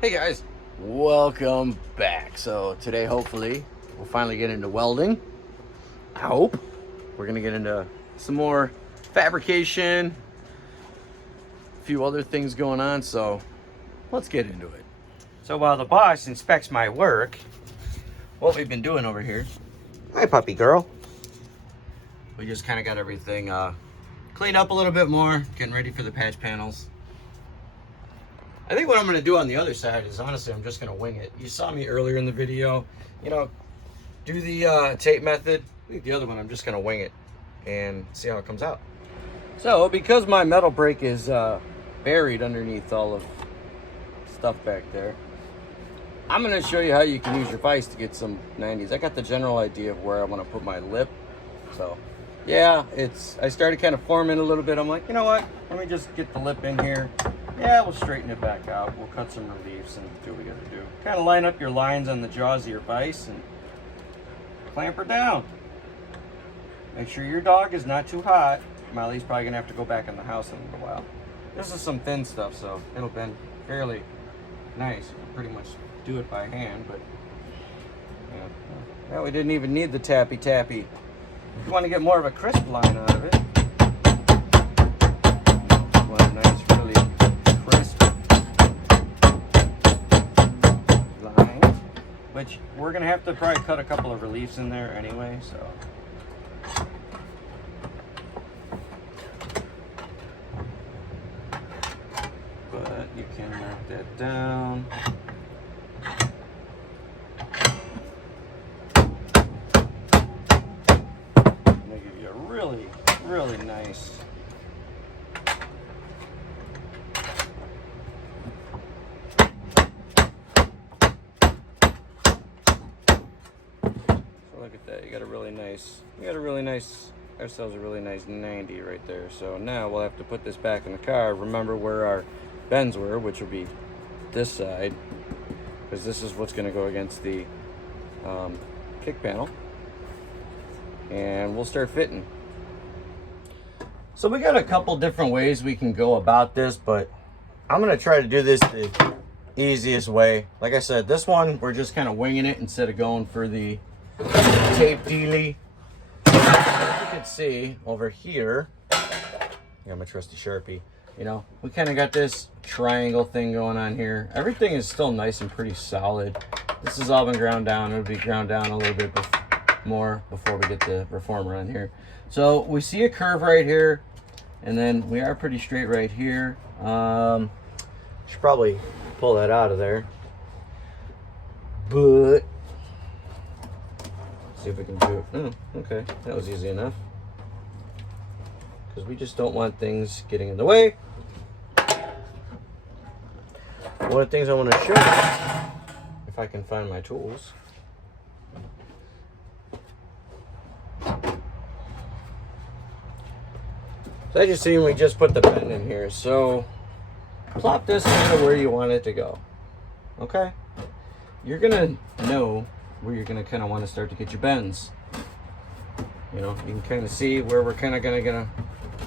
Hey guys, welcome back. So today hopefully we'll finally get into welding. I hope. We're gonna get into some more fabrication, a few other things going on, so let's get into it. So while the boss inspects my work, what we've been doing over here, hi puppy girl, we just kind of got everything cleaned up a little bit more, getting ready for the patch panels. I think what I'm gonna do on the other side is honestly, I'm just gonna wing it. You saw me earlier in the video, do the tape method. I think the other one, I'm just gonna wing it and see how it comes out. So because my metal brake is buried underneath all of stuff back there, I'm gonna show you how you can use your vise to get some 90s. I got the general idea of where I wanna put my lip. So yeah, I started kind of forming a little bit. I'm like, you know what? Let me just get the lip in here. Yeah, we'll straighten it back out. We'll cut some reliefs and do what we gotta do. Kind of line up your lines on the jaws of your vise and clamp her down. Make sure your dog is not too hot. Molly's probably gonna have to go back in the house in a little while. This is some thin stuff, so it'll bend fairly nice. We'll pretty much do it by hand, but yeah, we didn't even need the tappy. If you want to get more of a crisp line out of it, you want a nice, really crisp line, which we're gonna have to probably cut a couple of reliefs in there anyway, so. But you can knock that down. They give you a really nice look at that. You got a really nice ourselves a really nice 90 right there. So now we'll have to put this back in the car. Remember where our bends were, which will be this side, because this is what's going to go against the kick panel, and we'll start fitting. So we got a couple different ways we can go about this, but I'm going to try to do this the easiest way. Like I said, this one we're just kind of winging it instead of going for the tape dealy. As you can see over here, I got my trusty Sharpie. We kind of got this triangle thing going on here. Everything is still nice and pretty solid. This has all been ground down. It'll be ground down a little bit more before we get the reformer on here. So we see a curve right here, and then we are pretty straight right here. Should probably pull that out of there, but see if we can do it. Oh, okay, that was easy enough, because we just don't want things getting in the way. One of the things I want to show you, if I can find my tools. So as you see, we just put the bend in here. So plop this kind of where you want it to go. Okay? You're gonna know where you're gonna kind of want to start to get your bends. You can kind of see where we're kind of gonna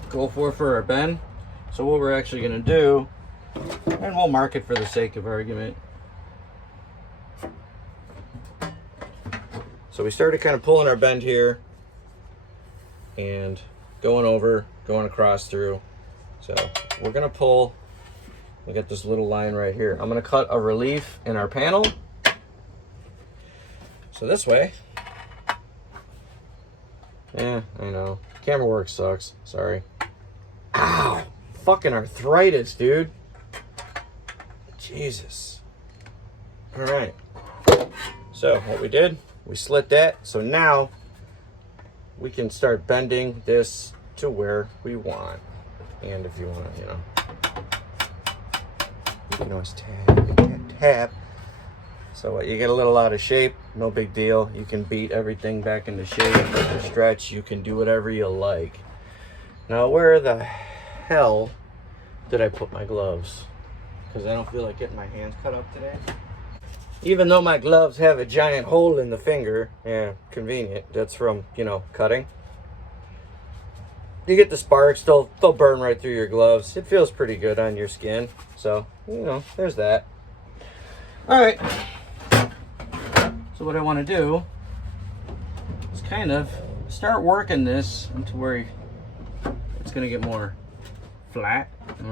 go for our bend. So what we're actually gonna do, and we'll mark it for the sake of argument. So we started kind of pulling our bend here and going across through. So we're gonna pull, we got this little line right here. I'm gonna cut a relief in our panel. So this way, yeah, I know, camera work sucks, sorry. Ow, fucking arthritis, dude. Jesus. All right, so what we did, we slit that. So now we can start bending this to where we want. And if you want to, you can always tap. So you get a little out of shape, no big deal. You can beat everything back into shape, stretch, you can do whatever you like. Now where the hell did I put my gloves? Because I don't feel like getting my hands cut up today. Even though my gloves have a giant hole in the finger, yeah, convenient. That's from, cutting. You get the sparks, they'll burn right through your gloves. It feels pretty good on your skin. So, there's that. All right. So what I want to do is kind of start working this into where it's going to get more flat, and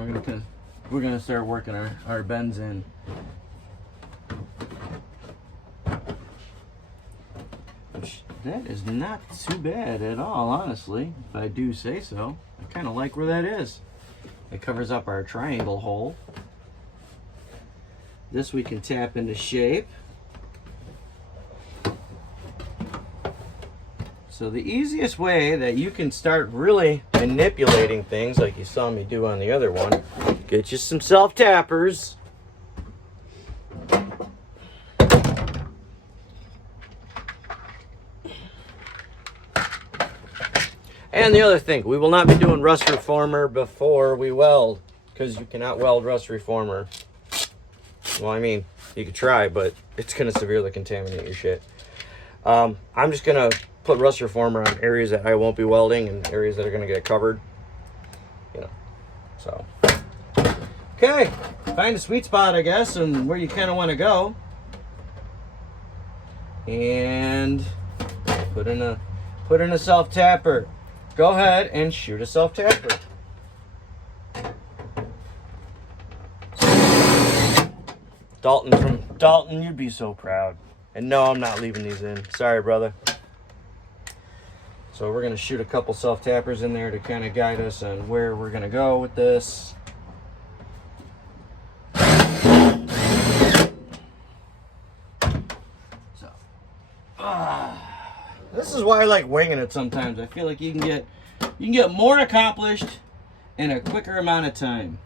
we're gonna start working our bends in. Which, that is not too bad at all, honestly, if I do say so. I kind of like where that is. It covers up our triangle hole. This we can tap into shape. So the easiest way that you can start really manipulating things, like you saw me do on the other one, get you some self-tappers. And the other thing, we will not be doing rust reformer before we weld, because you cannot weld rust reformer. Well, I mean, you could try, but it's going to severely contaminate your shit. I'm just going to put rust reformer on areas that I won't be welding and areas that are going to get covered. You know, so. Okay, find a sweet spot, I guess, and where you kind of want to go. And put in a self-tapper. Go ahead and shoot a self-tapper. Dalton from Dalton, you'd be so proud. And no, I'm not leaving these in. Sorry, brother. So we're going to shoot a couple self-tappers in there to kind of guide us on where we're going to go with this. So, this is why I like winging it sometimes. I feel like you can get more accomplished in a quicker amount of time.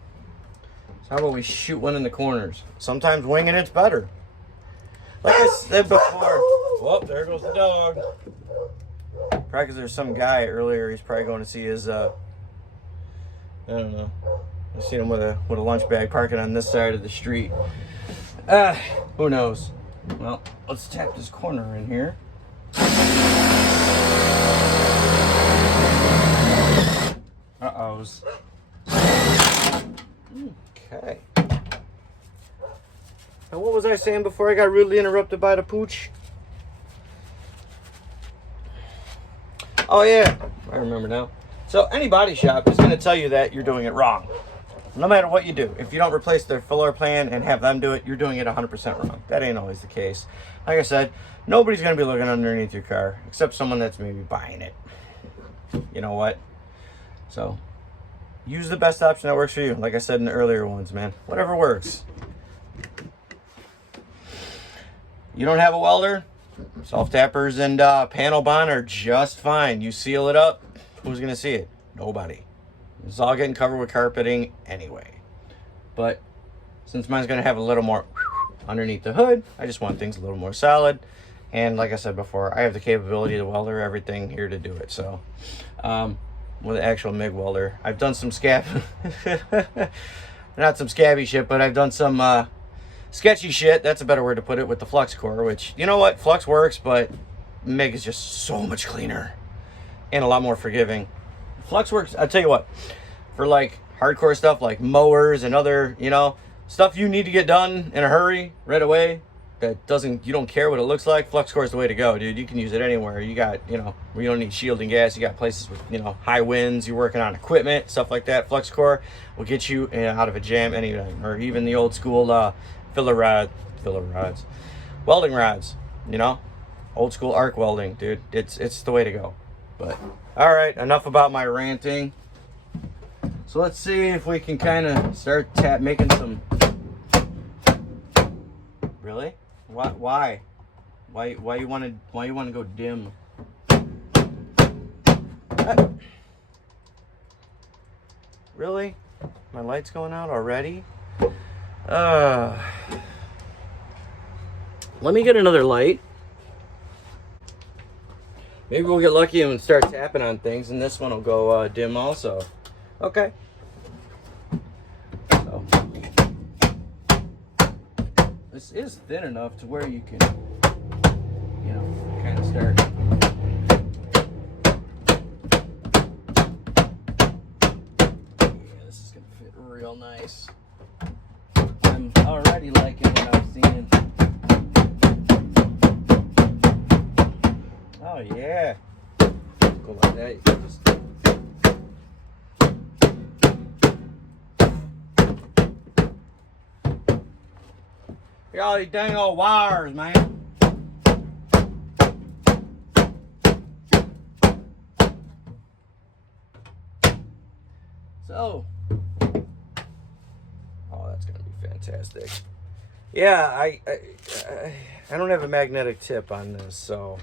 So how about we shoot one in the corners? Sometimes winging it's better. Like I said before. Whoop, there goes the dog. Probably because there's some guy earlier, he's probably going to see his, I don't know. I seen him with a lunch bag parking on this side of the street. Who knows? Well, let's tap this corner in here. Uh-ohs. Okay. Now, what was I saying before I got rudely interrupted by the pooch? Oh, yeah. I remember now. So, any body shop is going to tell you that you're doing it wrong. No matter what you do. If you don't replace their floor plan and have them do it, you're doing it 100% wrong. That ain't always the case. Like I said, nobody's going to be looking underneath your car, except someone that's maybe buying it. You know what? So, use the best option that works for you. Like I said in the earlier ones, man. Whatever works. You don't have a welder? Self-tappers and panel bond are just fine. You seal it up, who's going to see it? Nobody. It's all getting covered with carpeting anyway. But since mine's going to have a little more underneath the hood, I just want things a little more solid. And like I said before, I have the capability to welder everything here to do it. So, with the actual MIG welder, I've done some not some scabby shit, but I've done some sketchy shit. That's a better word to put it, with the flux core, which, you know what, flux works, but MIG is just so much cleaner and a lot more forgiving. Flux works, I'll tell you what, for like hardcore stuff like mowers and other, you know, stuff you need to get done in a hurry right away, that you don't care what it looks like, flux core is the way to go, dude. You can use it anywhere. You got, you know, where you don't need shielding gas, you got places with, you know, high winds, you're working on equipment, stuff like that. Flux core will get you out of a jam anytime. Or even the old school filler rods, welding rods, you know, old school arc welding, dude. It's the way to go. But all right, enough about my ranting. So let's see if we can kind of start making some. Really? Why you want to go dim? Really? My light's going out already? Let me get another light. Maybe we'll get lucky and start tapping on things, and this one will go dim also. Okay. So, this is thin enough to where you can, you know, kind of start. Yeah, this is gonna fit real nice. I'm already liking what I'm seeing. yeah. Go like that. You can just... Look at all these dang old wires, man. So, oh, that's gonna be fantastic. Yeah, I don't have a magnetic tip on this, so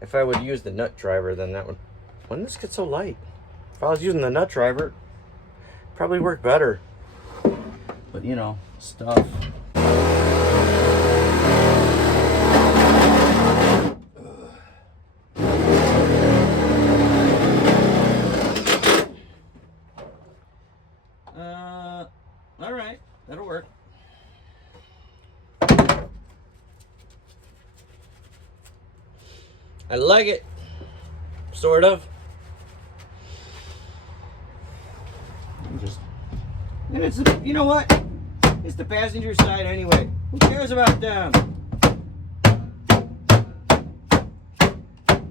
if I would use the nut driver, then that would. When did this get so light? If I was using the nut driver, it'd probably work better. But you know, stuff. All right, that'll work. I like it, sort of. And it's, you know what? It's the passenger side anyway. Who cares about them?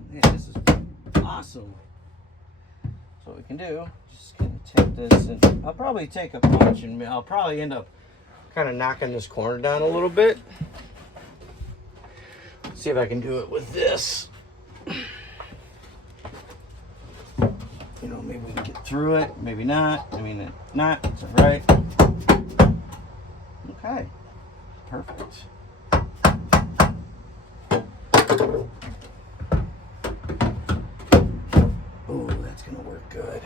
Man, this is awesome. So what we can do, just gonna take this, and I'll probably take a punch, and I'll probably end up kind of knocking this corner down a little bit. See if I can do it with this. You know, maybe we can get through it, maybe not. I mean, if not, it's all right. Okay, perfect. Oh, that's gonna work good.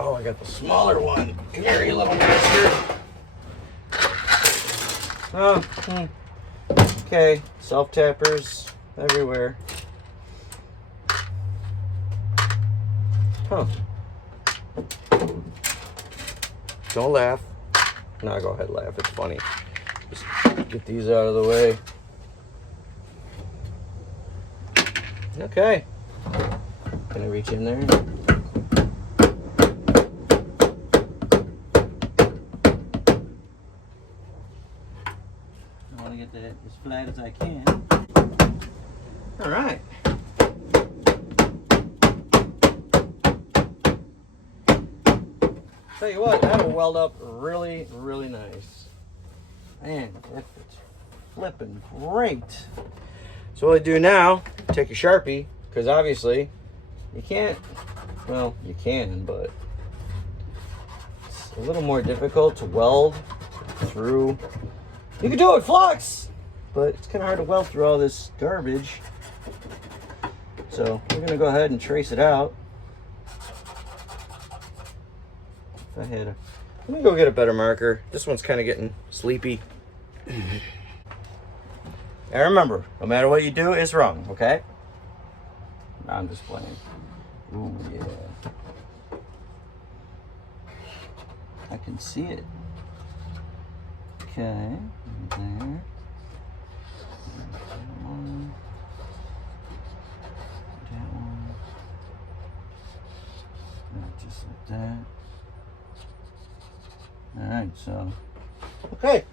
Oh, I got the smaller one. Come here, you little bastard. Oh, okay, self-tappers everywhere. Huh. Don't laugh. No, go ahead, laugh. It's funny. Just get these out of the way. Okay. Can I reach in there? I want to get that as flat as I can. All right. Tell you what, that'll weld up really, really nice. Man, that fits flipping great. So what I do now, take a Sharpie, because obviously you can't, well, you can, but it's a little more difficult to weld through. You can do it with flux, but it's kind of hard to weld through all this garbage. So we're gonna go ahead and trace it out. If I had a, let me go get a better marker. This one's kind of getting sleepy. And remember, no matter what you do, it's wrong, okay? No, I'm just playing. Ooh, yeah. I can see it. Okay, there. That one. That one. Just like that. Alright, so. Okay.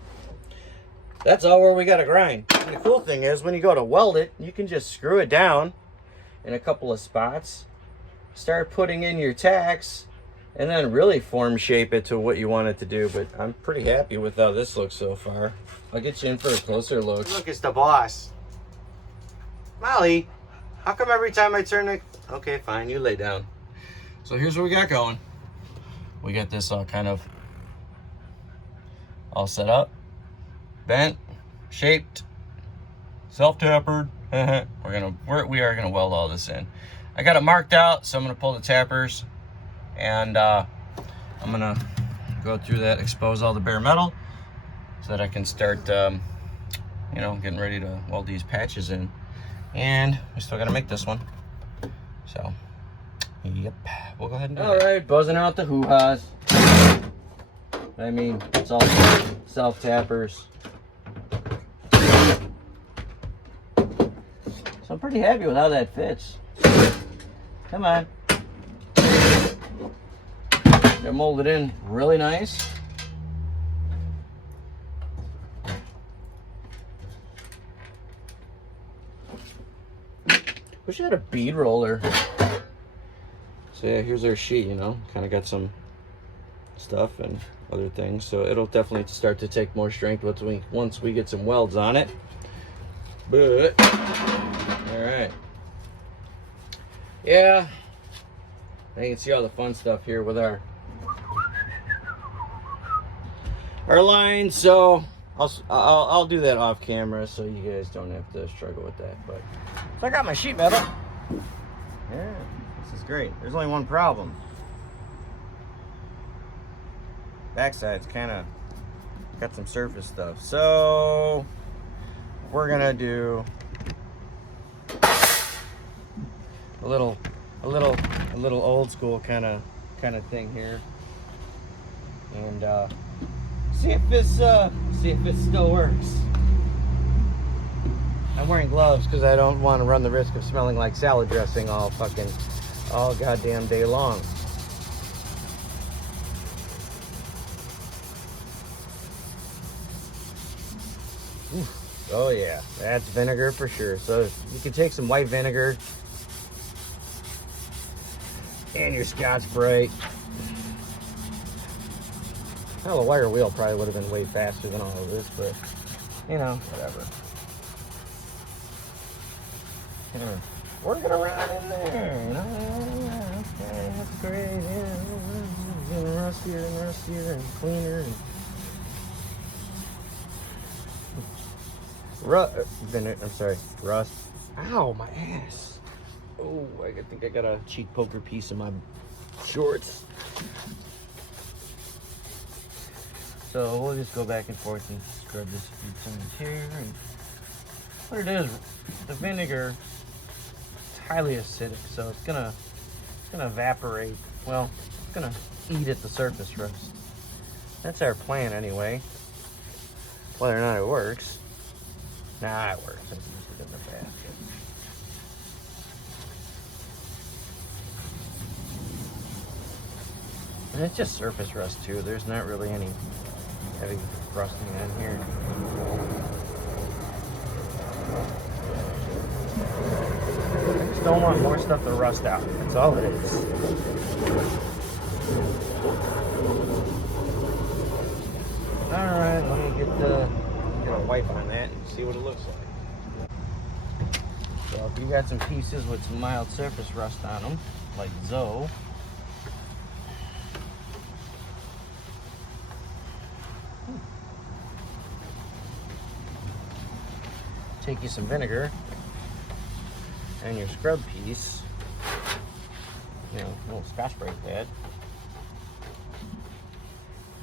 That's all where we got to grind. And the cool thing is, when you go to weld it, you can just screw it down in a couple of spots, start putting in your tacks, and then really form shape it to what you want it to do. But I'm pretty happy with how this looks so far. I'll get you in for a closer look. Look, it's the boss. Molly, how come every time I turn it? Okay, fine, you lay down. So here's what we got going. We got this all kind of all set up, bent, shaped, self-tappered. We are gonna weld all this in. I got it marked out, so I'm gonna pull the tappers, and I'm gonna go through that, expose all the bare metal, so that I can start, you know, getting ready to weld these patches in. And we still gotta make this one. So, yep, we'll go ahead and do it. All right, buzzing out the hoo-ha's. I mean, it's all self-tappers. So I'm pretty happy with how that fits. Come on. They're molded in really nice. Wish I had a bead roller. So yeah, here's our sheet, you know, kind of got some stuff and other things. So it'll definitely start to take more strength once we get some welds on it. But, all right. Yeah, now you can see all the fun stuff here with our lines. So I'll do that off camera so you guys don't have to struggle with that. But so I got my sheet metal. Yeah, this is great. There's only one problem. Backside's kind of got some surface stuff. So we're gonna do a little old school kind of thing here, and see if this still works. I'm wearing gloves because I don't want to run the risk of smelling like salad dressing all goddamn day long. Oof. Oh yeah, that's vinegar for sure. So you can take some white vinegar and your Scotch-Brite. Well, a wire wheel probably would have been way faster than all of this, but you know, whatever. Work it around in there, you know. Okay, that's great. Yeah, getting rustier and rustier and cleaner. And rust. Ow, my ass. Oh, I think I got a cheek poker piece in my shorts. So we'll just go back and forth and scrub this a few times here. And what it is, the vinegar, it's highly acidic, so it's gonna evaporate. Well, it's gonna eat at the surface rust. That's our plan anyway. Whether or not it works. Nah, it works. I can just put it in the basket. And it's just surface rust too. There's not really any heavy rusting in here. I just don't want more stuff to rust out. That's all it is. Alright, let me get a wipe on that and see what it looks like. So if you got some pieces with some mild surface rust on them, like Zoe, take you some vinegar and your scrub piece, you know, a little Scotch-Brite pad,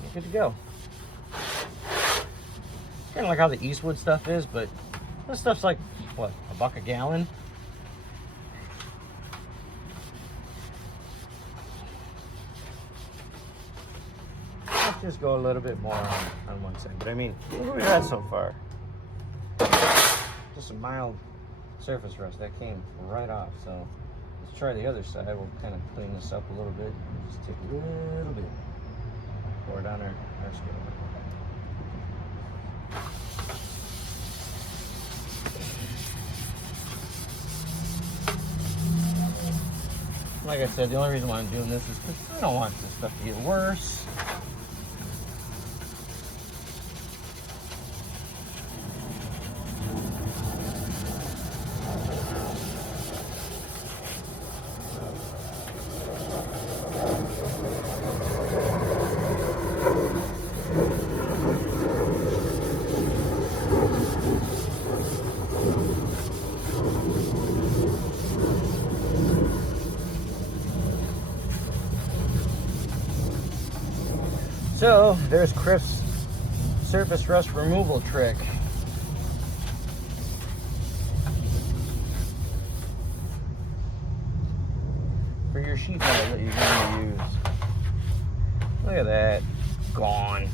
you're good to go. Kind of like how the Eastwood stuff is, but this stuff's like, what, $1 a gallon? Let's just go a little bit more on one side. But I mean, look what we got so far. Just some mild surface rust. That came right off. So let's try the other side. We'll kind of clean this up a little bit. Just take a little bit. Pour it on our scale. Like I said, the only reason why I'm doing this is because I don't want this stuff to get worse. So there's Chris' surface rust removal trick. For your sheet metal that you're going to use. Look at that, gone.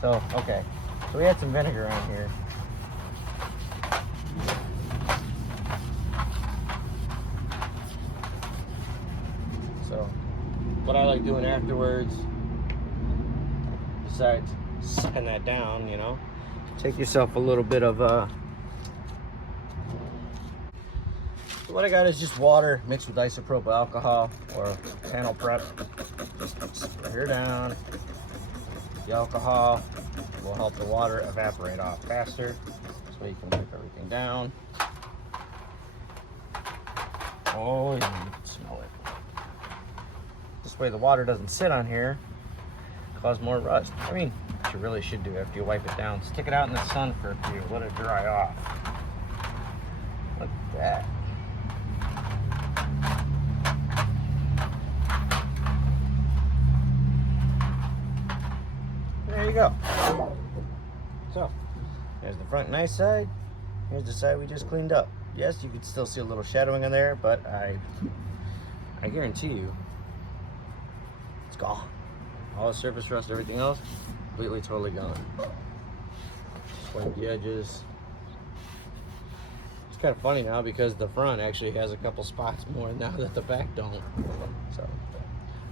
So, okay, so we had some vinegar on here. So, what I like doing afterwards, besides sucking that down, you know, take yourself a little bit of what I got is just water mixed with isopropyl alcohol or panel prep. Just spray her down. The alcohol will help the water evaporate off faster, so you can wipe everything down. Oh, you can smell it. This way the water doesn't sit on here, cause more rust. I mean, what you really should do after you wipe it down, stick it out in the sun for a few, let it dry off. Look at that. There you go. So, there's the front nice side. Here's the side we just cleaned up. Yes, you could still see a little shadowing in there, but I guarantee you, it's gone. All the surface rust, everything else, completely, totally gone. Just wipe the edges. It's kind of funny now because the front actually has a couple spots more now that the back don't. So,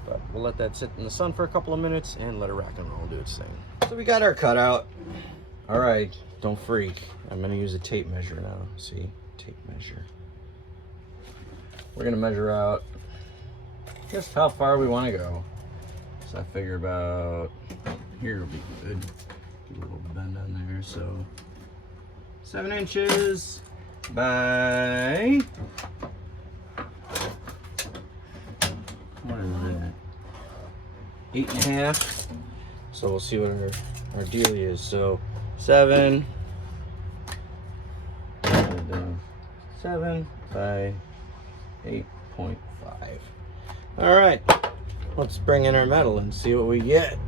but we'll let that sit in the sun for a couple of minutes and let it rock and roll, do its thing. So we got our cutout. All right, don't freak. I'm gonna use a tape measure now. See, tape measure. We're gonna measure out just how far we want to go. So I figure about here will be good. Do a little bend on there. So 7 inches by, what is that? 8.5. So we'll see what our deal is. So 7 by 8.5. All right, let's bring in our metal and see what we get.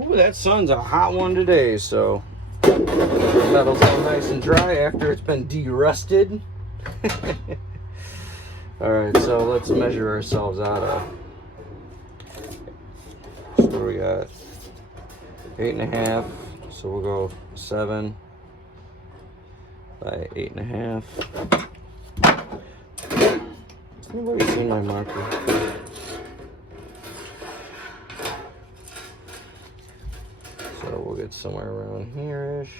Ooh, that sun's a hot one today, so the metal's all nice and dry after it's been de-rusted. All right, so let's measure ourselves out of. So what do we got? 8.5. So we'll go 7 by 8.5. Has anybody seen my marker? So we'll get somewhere around here-ish.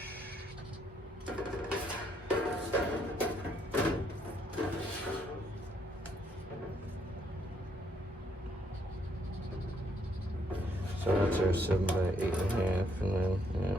So that's our 7 by 8.5, and then, yeah.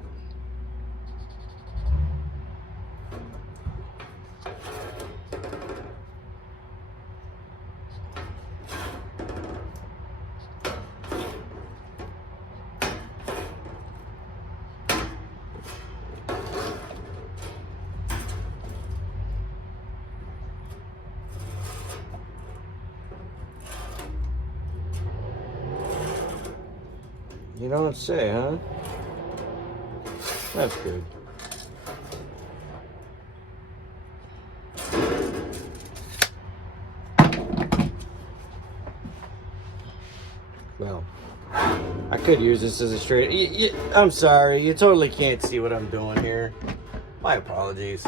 You don't say, huh? That's good. Well, I could use this as a straight. I'm sorry, you totally can't see what I'm doing here. My apologies.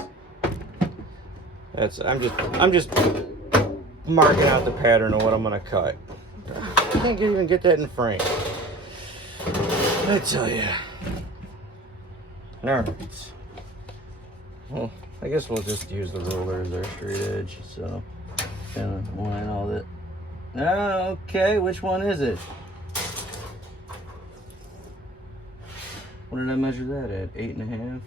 I'm just marking out the pattern of what I'm gonna cut. I can't even get that in frame. I tell you. Alright. Well, I guess we'll just use the ruler as our straight edge. So, kind of line all that. Oh, okay, which one is it? What did I measure that at? 8.5?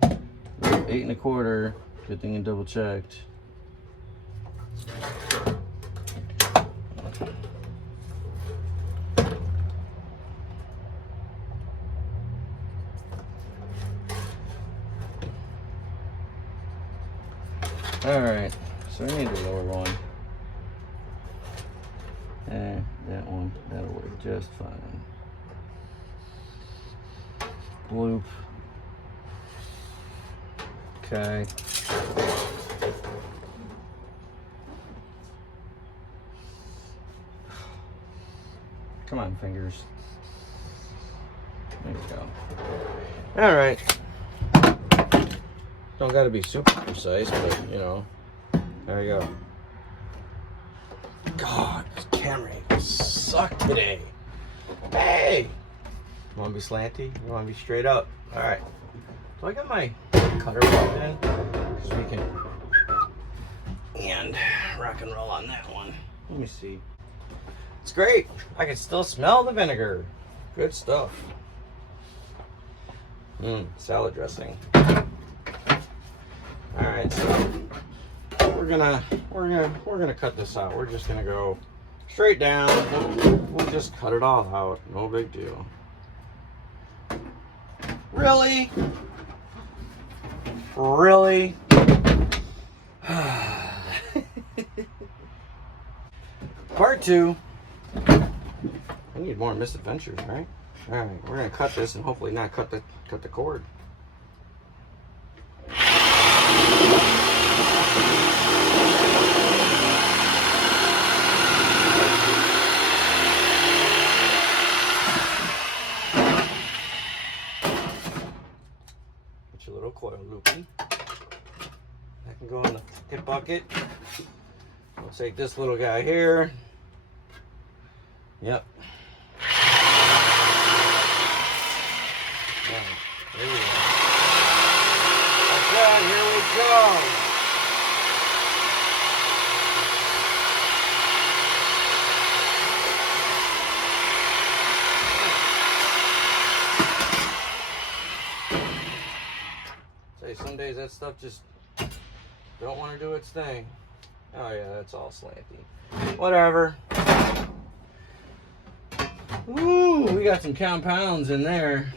8.25. Good thing I double checked. Alright, so we need a lower one. And that one, that'll work just fine. Bloop. Okay. Come on, fingers. There you go. Alright. Don't gotta be super precise, but you know, there you go. God, this camera angles suck today. Hey! You wanna be slanty? You wanna be straight up? Alright. So I got my cutter plugged in, because we can and rock and roll on that one. Let me see. It's great. I can still smell the vinegar. Good stuff. Salad dressing. All right, so we're gonna cut this out. We're just gonna go straight down. We'll just cut it all out. No big deal. Really? Really? Part 2. I need more misadventures, right? All right, we're gonna cut this and hopefully not cut the cord. Get your little coil loopy. That can go in the hip bucket. We'll take this little guy here. Yep. Right, there we go. Okay, here we go. Say, some days that stuff just don't want to do its thing. Oh yeah, that's all slanty. Whatever. Ooh, we got some compounds in there.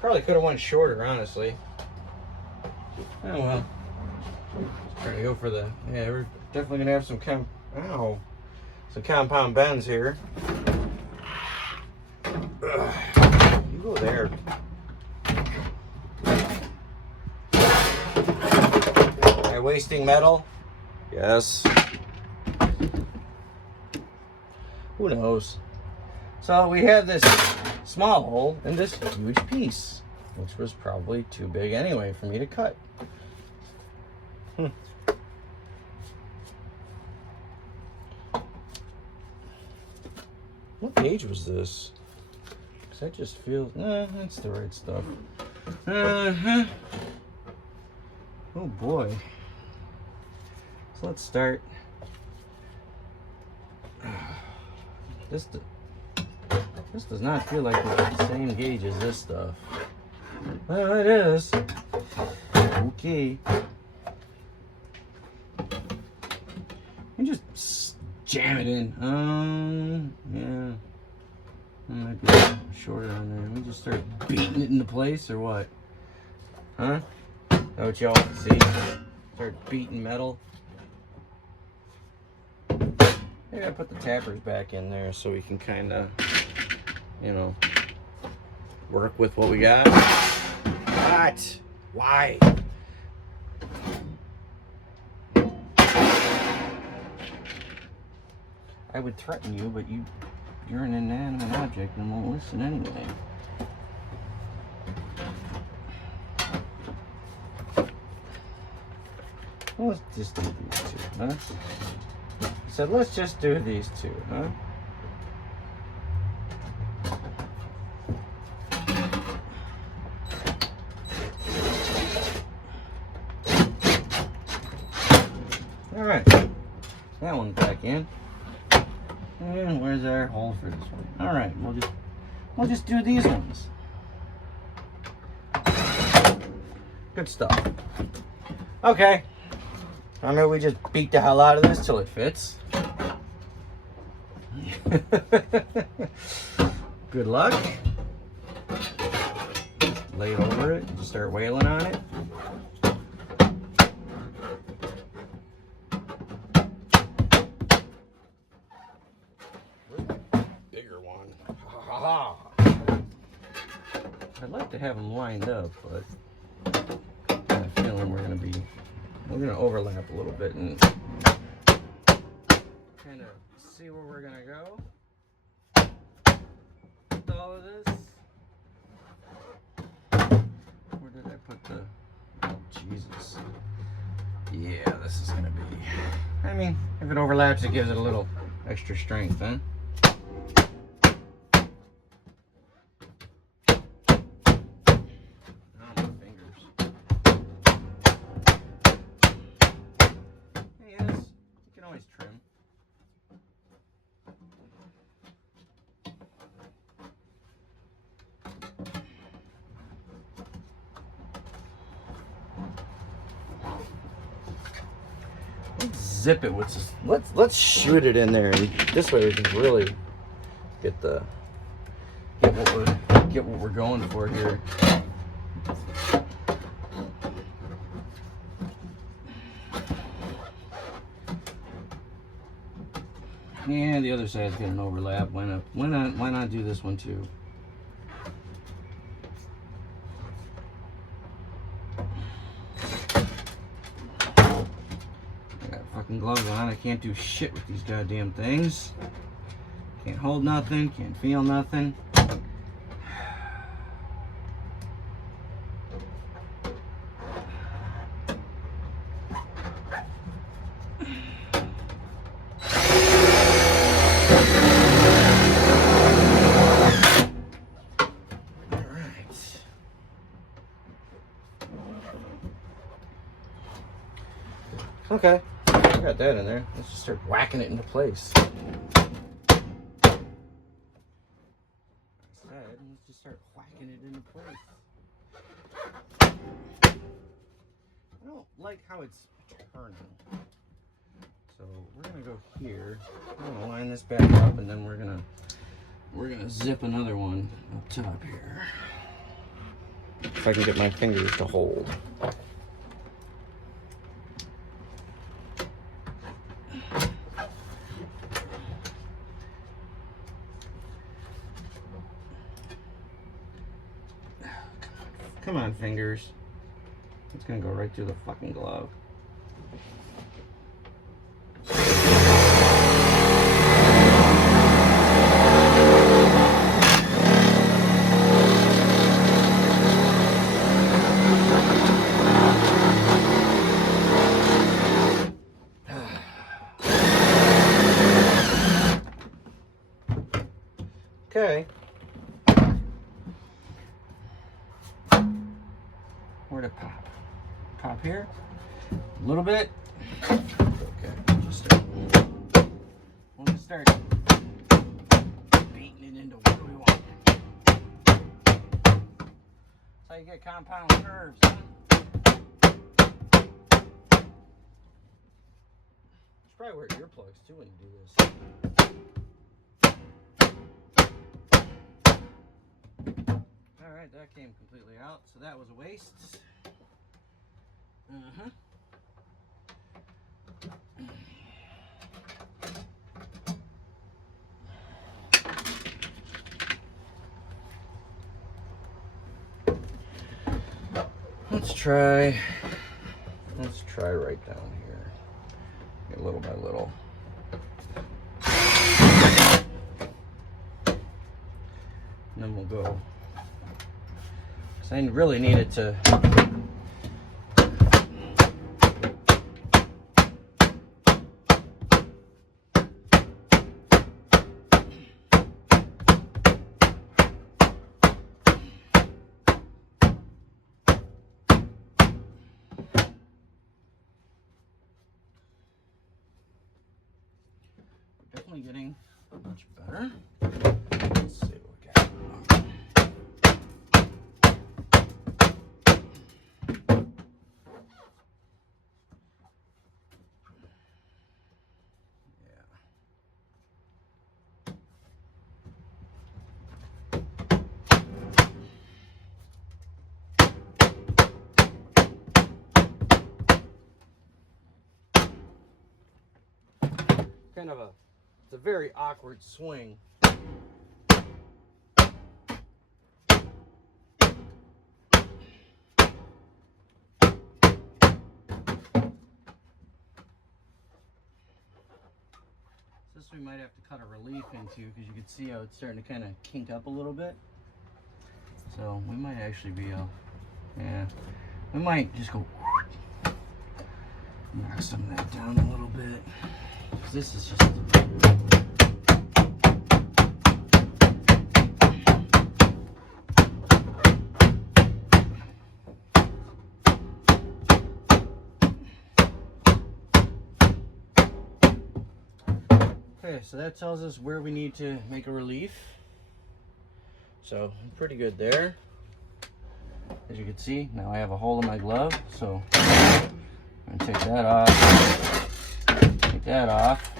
Probably could have went shorter, honestly. Oh well. Just trying to go for the, yeah, we're definitely gonna have some some compound bends here. Ugh. You go there. Am I wasting metal? Yes. Who knows? So we have this small hole in this huge piece, which was probably too big anyway for me to cut. What gauge was this? Because I just feel, that's the right stuff. Oh boy. So let's start. This does not feel like the same gauge as this stuff. Well, it is. Okay. And just jam it in. Yeah. It might be shorter on there. Let me just start beating it into place or what? Huh? Is that what y'all see? Start beating metal. Maybe I put the tappers back in there so we can kind of, you know, work with what we got. What? Why? I would threaten you, but you're an inanimate object and won't listen anyway. Well, let's just do these two, huh? I said, let's just do these two, huh? All right, that one's back in. And where's our hole for this one? All right, we'll just do these ones. Good stuff. Okay. I know we just beat the hell out of this till it fits. Good luck. Lay it over it and start wailing on it. Bigger one. I'd like to have them lined up, but I have a feeling we're gonna overlap a little bit and kind of see where we're gonna go with all of this. Where did I put the, oh Jesus. Yeah, this is gonna be, I mean, if it overlaps, it gives it a little extra strength, huh? always trim. Let's zip it with this. Let's shoot it in there, and this way we can really get what we're going for here. Yeah, the other side's got an overlap. Why not do this one too? I got fucking gloves on. I can't do shit with these goddamn things. Can't hold nothing, can't feel nothing. Okay, I got that in there. Let's just start whacking it into place. Let's just start whacking it into place. I don't like how it's turning. So we're gonna go here. I'm gonna line this back up, and then we're gonna zip another one up top here. If I can get my fingers to hold. Come on, fingers. It's gonna go right through the fucking glove. Okay. Where to pop? Pop here. A little bit. Okay. We'll just start beating it into what we want. That's how you get compound curves, huh? You should probably wear earplugs too when you do this. Alright, that came completely out, so that was a waste. Let's try right down here. Get little by little. And then we'll go. Because I really need it to definitely getting much better. Let's see what we got. Kind of it's a very awkward swing. This we might have to cut a relief into because you can see how it's starting to kind of kink up a little bit. So we might actually be we might just go knock some of that down a little bit. This is just Okay, so that tells us where we need to make a relief. So pretty good there. As you can see, now I have a hole in my glove, so I'm gonna take that off. Take that off.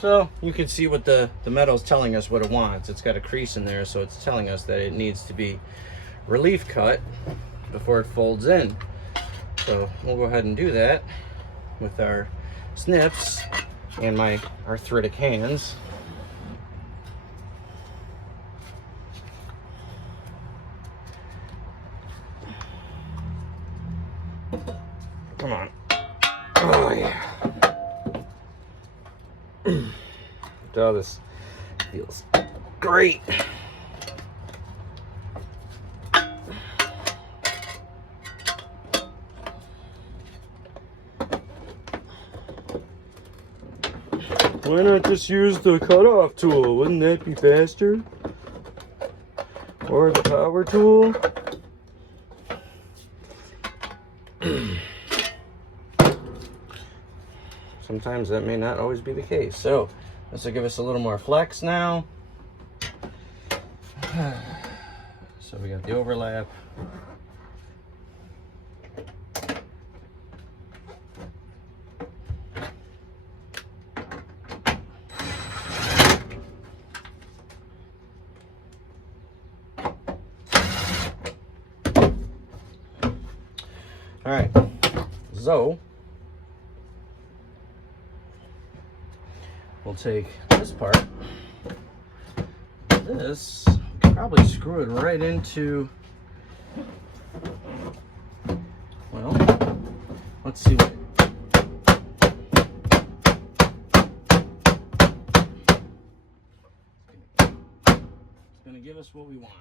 So you can see what the metal's telling us what it wants. It's got a crease in there, so it's telling us that it needs to be relief cut before it folds in. So we'll go ahead and do that with our snips and my arthritic hands. Come on. Oh yeah. Oh, this feels great. Why not just use the cutoff tool? Wouldn't that be faster? Or the power tool? Sometimes that may not always be the case. So this will give us a little more flex now. So we got the overlap. All right, so we'll take this part. This, we can probably screw it right into, well, let's see what, it's gonna give us what we want.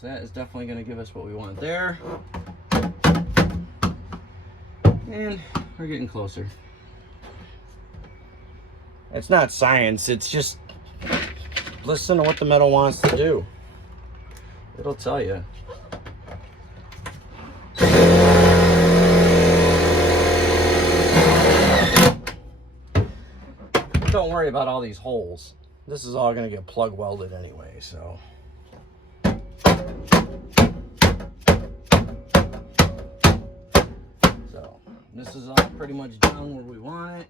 So that is definitely going to give us what we want there. And we're getting closer. It's not science, it's just listen to what the metal wants to do. It'll tell you. Don't worry about all these holes. This is all going to get plug welded anyway, so. This is all pretty much done where we want it.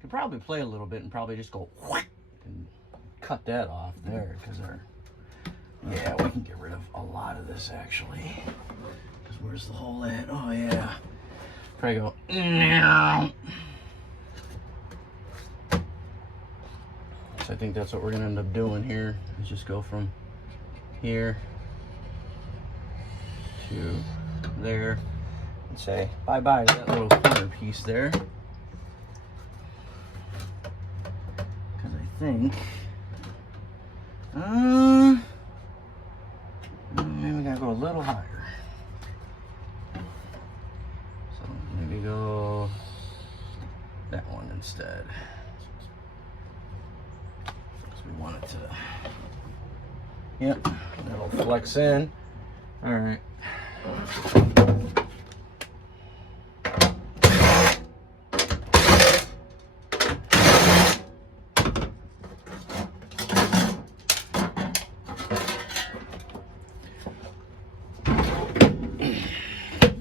Could probably play a little bit and probably just go and cut that off there, because yeah, we can get rid of a lot of this actually. Because where's the hole at? Oh yeah. Probably go. So I think that's what we're gonna end up doing here. Is just go from here to there and say bye-bye to that little corner piece there, because I think maybe we gotta go a little higher. So maybe go that one instead, because we want it to, yep, that'll flex in. All right.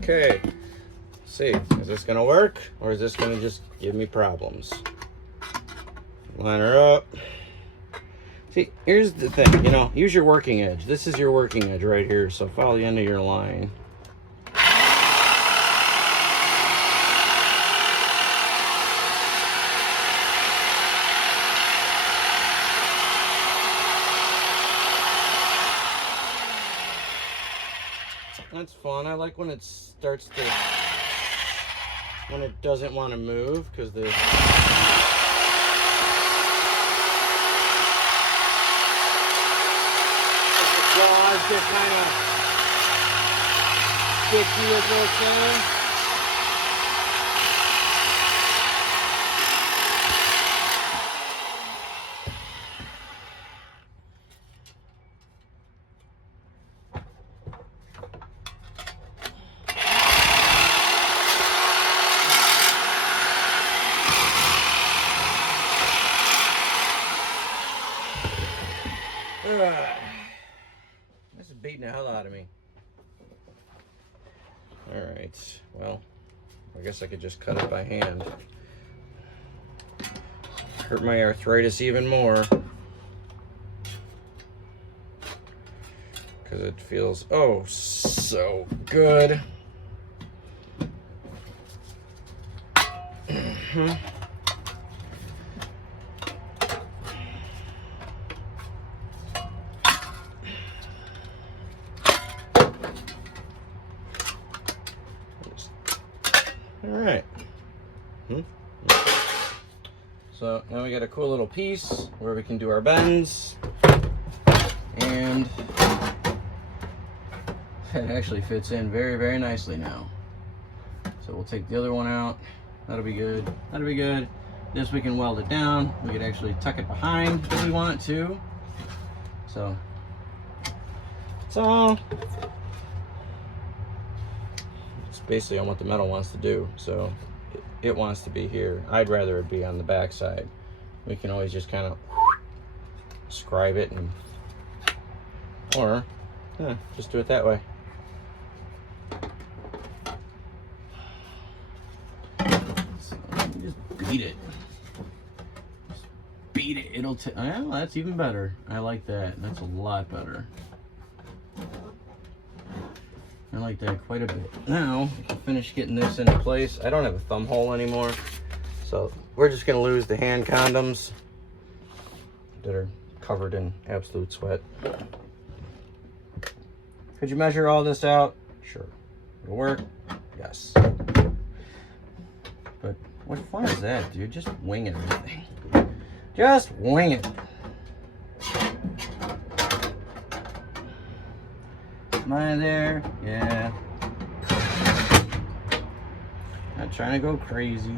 Okay, let's see, is this gonna work or is this gonna just give me problems? Line her up. See, here's the thing, you know, use your working edge. This is your working edge right here, so follow the end of your line. That's fun. I like when it starts to, when it doesn't want to move, because the jaws get kind of sticky as they're saying. This is beating the hell out of me. Alright, well, I guess I could just cut it by hand. Hurt my arthritis even more. Because it feels, oh, so good. All right. So now we got a cool little piece where we can do our bends, and it actually fits in very, very nicely now. So we'll take the other one out. That'll be good. That'll be good. This we can weld it down. We could actually tuck it behind if we want to. So it's basically on what the metal wants to do. So it wants to be here. I'd rather it be on the back side. We can always just kind of scribe it, and or just do it that way. So just beat it. Just beat it. It'll well, that's even better. I like that. That's a lot better. I like that quite a bit. Now, I'll finish getting this into place. I don't have a thumb hole anymore, so we're just gonna lose the hand condoms that are covered in absolute sweat. Could you measure all this out? Sure. It'll work? Yes. But what fun is that, dude? Just wing everything. Just wing it. Am I there? Yeah. Not trying to go crazy.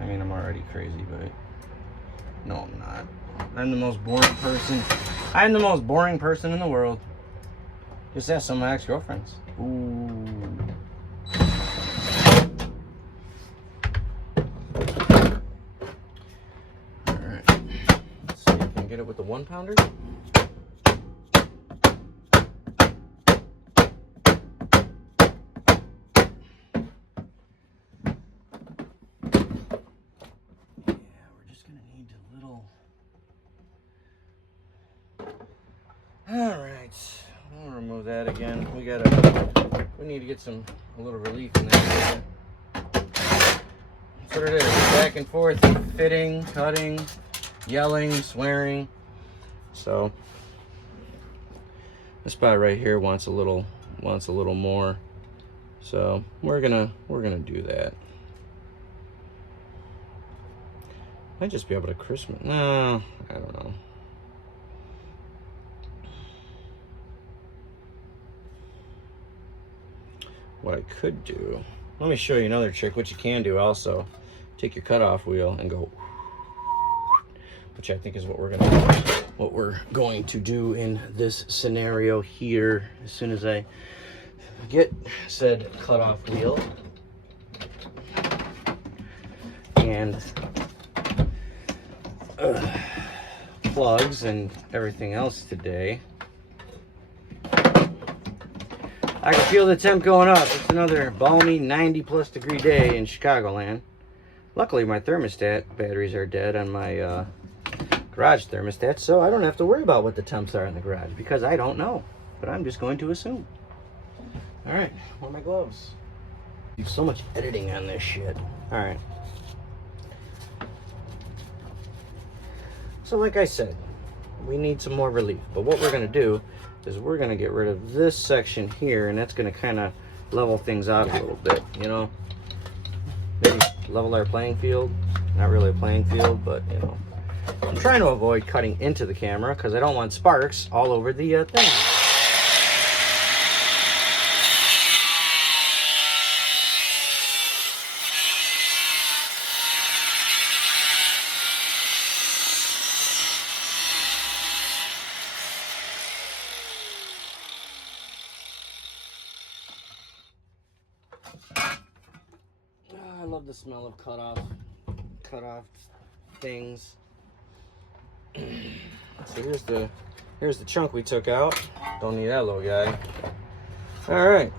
I mean, I'm already crazy, but no, I'm not. I'm the most boring person. I'm the most boring person in the world. Just ask some of my ex-girlfriends. Ooh. Alright. Let's see if I can get it with the 1-pounder. Alright, we'll remove that again. We need to get a little relief in there. That's what it is. Back and forth, fitting, cutting, yelling, swearing. So this spot right here wants a little more. So we're gonna do that. Might just be able to crisp it. No, I don't know. What I could do, let me show you another trick. What you can do also, take your cutoff wheel and go, which I think is what we're going to do in this scenario here. As soon as I get said cutoff wheel and plugs and everything else today, I can feel the temp going up. It's another balmy 90+ degree day in Chicagoland. Luckily, my thermostat batteries are dead on my garage thermostat, so I don't have to worry about what the temps are in the garage because I don't know. But I'm just going to assume. All right, where are my gloves? There's so much editing on this shit. All right. So like I said, we need some more relief. But what we're going to do is we're going to get rid of this section here, and that's going to kind of level things out a little bit, you know, maybe level our playing field. Not really a playing field, but you know, I'm trying to avoid cutting into the camera because I don't want sparks all over the thing. I love the smell of cut off things. So Here's the chunk we took out. Don't need that little guy. All right.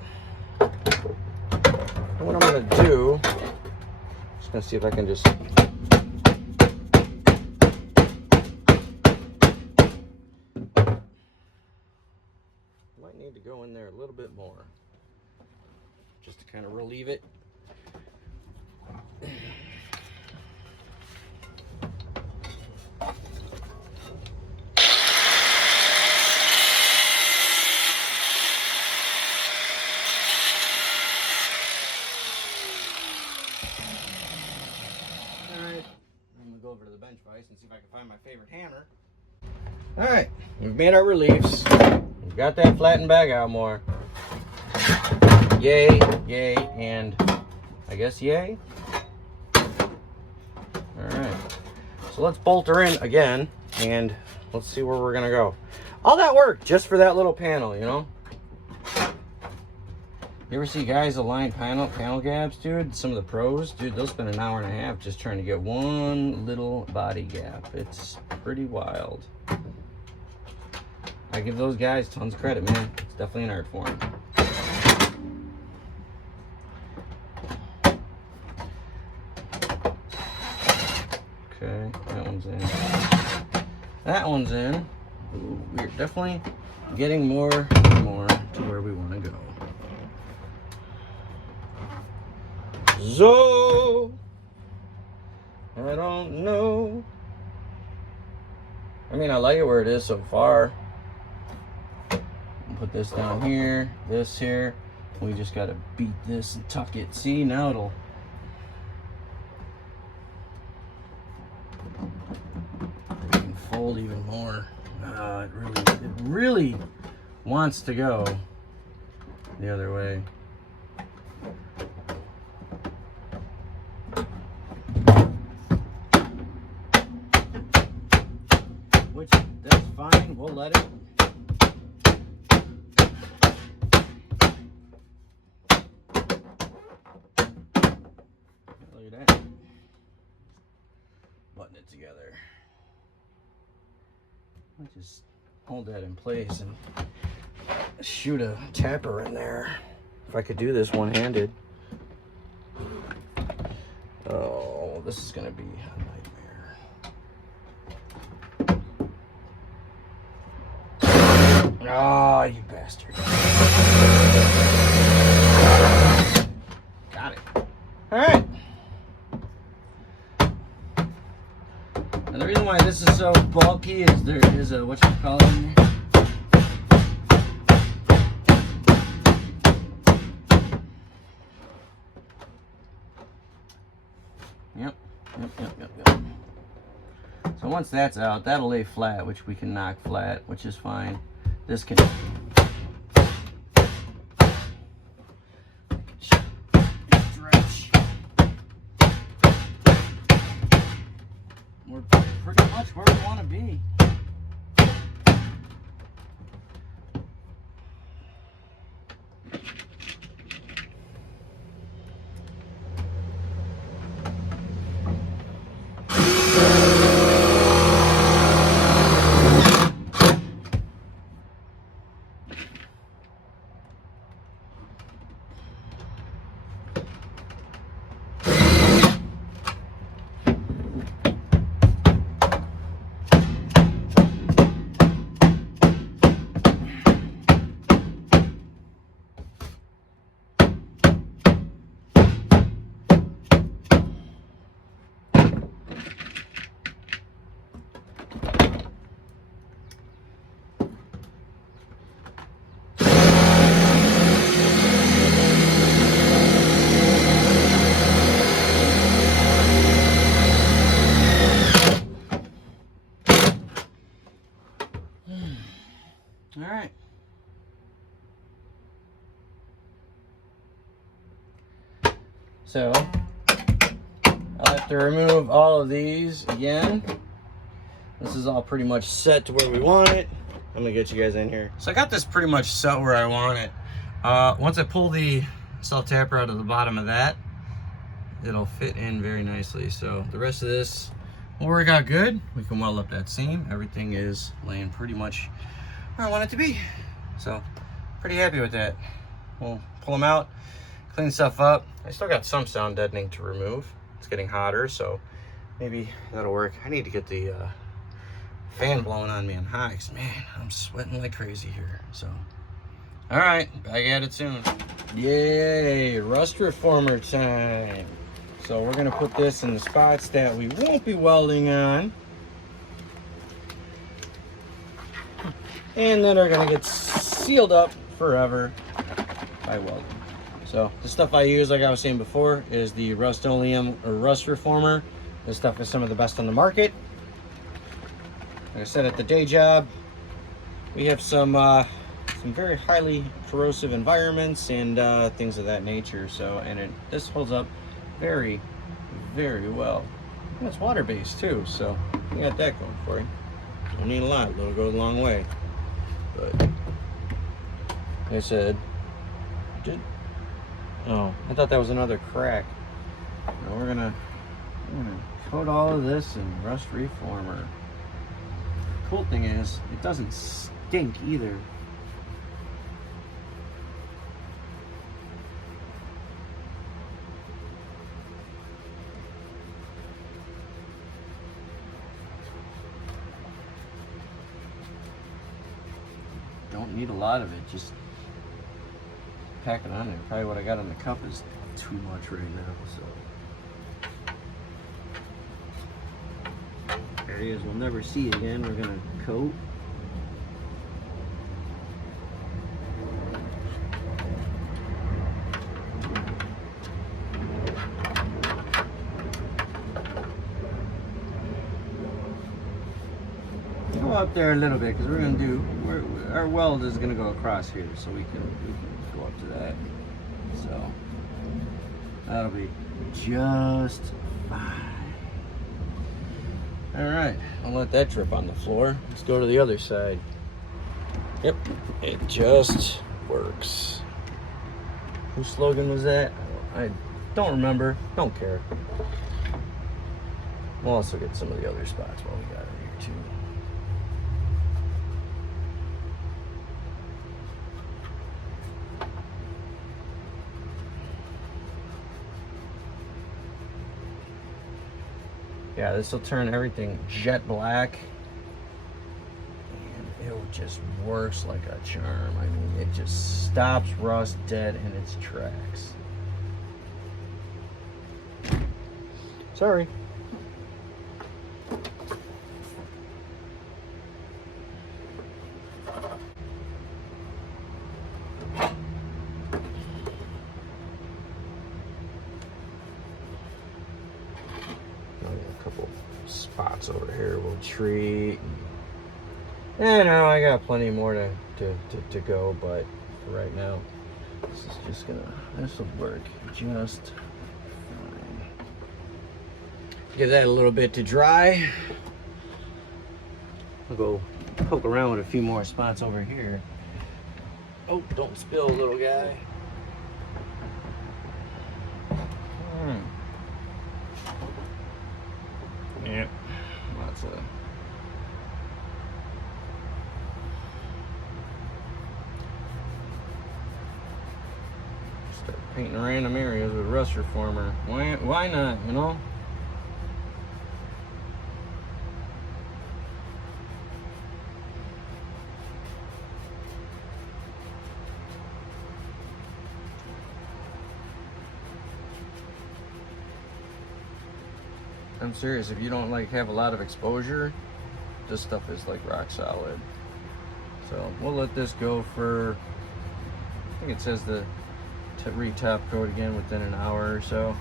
What I'm gonna do, just gonna see if I can just might need to go in there a little bit more, just to kind of relieve it. Over to the bench vise and see if I can find my favorite hammer. All right, we've made our reliefs. We've got that flattened bag out more. Yay, yay, and I guess yay. All right, so let's bolt her in again and let's see where we're gonna go. All that work just for that little panel, you know? You ever see guys align panel gaps, dude? Some of the pros, dude, they'll spend an hour and a half just trying to get one little body gap. It's pretty wild. I give those guys tons of credit, man. It's definitely an art form. Okay, that one's in. That one's in. Ooh, we're definitely getting more and more to where we want to go. So, I don't know. I mean, I like it where it is so far. Put this down here, this here. We just gotta beat this and tuck it. See, now it'll. It can fold even more. It really wants to go the other way. Which, that's fine, we'll let it. Look at that. Button it together. Let's just hold that in place and shoot a tapper in there. If I could do this one-handed. Oh, this is gonna be a nightmare. Oh, you bastard. Got it. All right. And the reason why this is so bulky is there is a, what you call it in there? Yep. So once that's out, that'll lay flat, which we can knock flat, which is fine. This can stretch. We're pretty much where we want to be. All right. So I'll have to remove all of these again. This is all pretty much set to where we want it. I'm gonna get you guys in here. So I got this pretty much set where I want it. Once I pull the self-tapper out of the bottom of that, it'll fit in very nicely. So the rest of this, will work out good. We can weld up that seam. Everything is laying pretty much where I want it to be. So pretty happy with that. We'll pull them out, clean stuff up. I still got some sound deadening to remove. It's getting hotter, so maybe that'll work. I need to get the fan blowing on me on high, 'cause man, I'm sweating like crazy here. So, all right, back at it soon. Yay, rust reformer time. So we're gonna put this in the spots that we won't be welding on, and that are gonna get sealed up forever by welding. So the stuff I use, like I was saying before, is the Rust-Oleum or rust reformer. This stuff is some of the best on the market. Like I said, at the day job, we have some very highly corrosive environments and things of that nature. So, and this holds up very, very well. And it's water-based too, so you got that going for you. Don't need a lot, it'll go a long way. But like I said, oh, I thought that was another crack. Now we're gonna coat all of this in rust reformer. Cool thing is, it doesn't stink either. Don't need a lot of it, just pack it on there. Probably what I got on the cup is too much right now, so. Areas we'll never see again, we're gonna coat. Go up there a little bit, because we're gonna do, our weld is gonna go across here, so we can go up to that. So that'll be just fine. All right, I'll let that drip on the floor. Let's go to the other side. Yep, it just works. Whose slogan was that? I don't remember, don't care. We'll also get some of the other spots while we got it here too. Yeah, this will turn everything jet black, and it just works like a charm. I mean, it just stops rust dead in its tracks. Sorry. A couple spots over here we'll treat. I know I got plenty more to go, but for right now, this will work just fine. Give that a little bit to dry. I'll go poke around with a few more spots over here. Oh, don't spill, little guy. Yep, lots of. Start painting random areas with rust reformer. Why not, you know? I'm serious, if you don't like have a lot of exposure, this stuff is like rock solid. So we'll let this go for, I think it says to re-top coat again within an hour or so.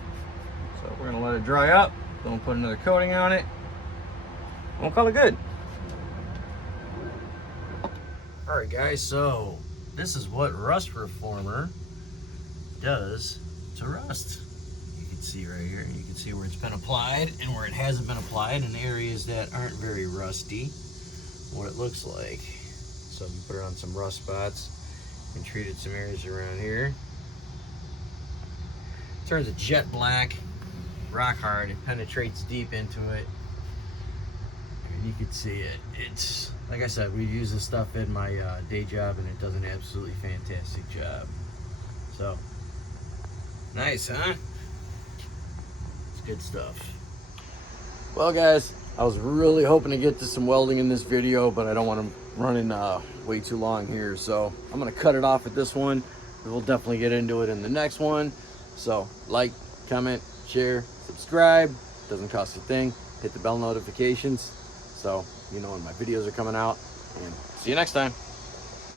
So we're gonna let it dry up, then put another coating on it, and we'll call it good. All right guys, so this is what rust reformer does to rust. See right here, you can see where it's been applied and where it hasn't been applied in areas that aren't very rusty, what it looks like. So you put it on some rust spots and treated some areas around here. Turns it jet black, rock hard, it penetrates deep into it. and you can see it. It's, like I said, we use this stuff in my day job, and it does an absolutely fantastic job. So, nice, huh? It's good stuff. Well, guys, I was really hoping to get to some welding in this video, but I don't want to run in way too long here. So I'm going to cut it off at this one. We'll definitely get into it in the next one. So like, comment, share, subscribe. Doesn't cost a thing. Hit the bell notifications so you know when my videos are coming out. And see you next time.